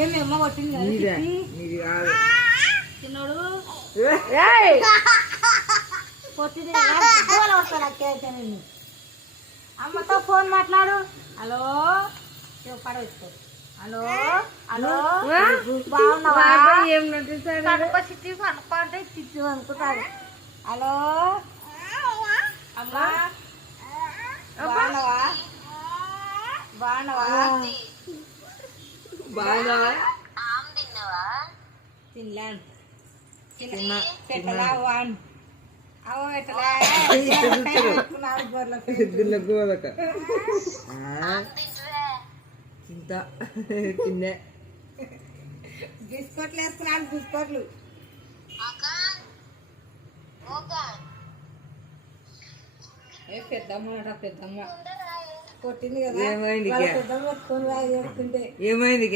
ఏమి అమ్మ కొట్టింది చిన్నోడు కొట్టింది అమ్మతో ఫోన్ మాట్లాడు. హలో పడవేసుకో. హలో హలో బాగున్నావా? చిట్టి పనుకోండి చిట్టి అనుకుంటాడు. హలో అమ్మా బాగున్నావా? బాగున్నావా? బాగున్నావా? తినలేను పెట్టలా వాన్ అవ పెట్టలా తిన్నే బిస్కెట్లు వేసుకున్నాను. బిస్కెట్లు పెద్దమ్మ కొట్టింది కదా. ఏమైంది? పెద్దమ్మ పెట్టుకొని ఏమైంది?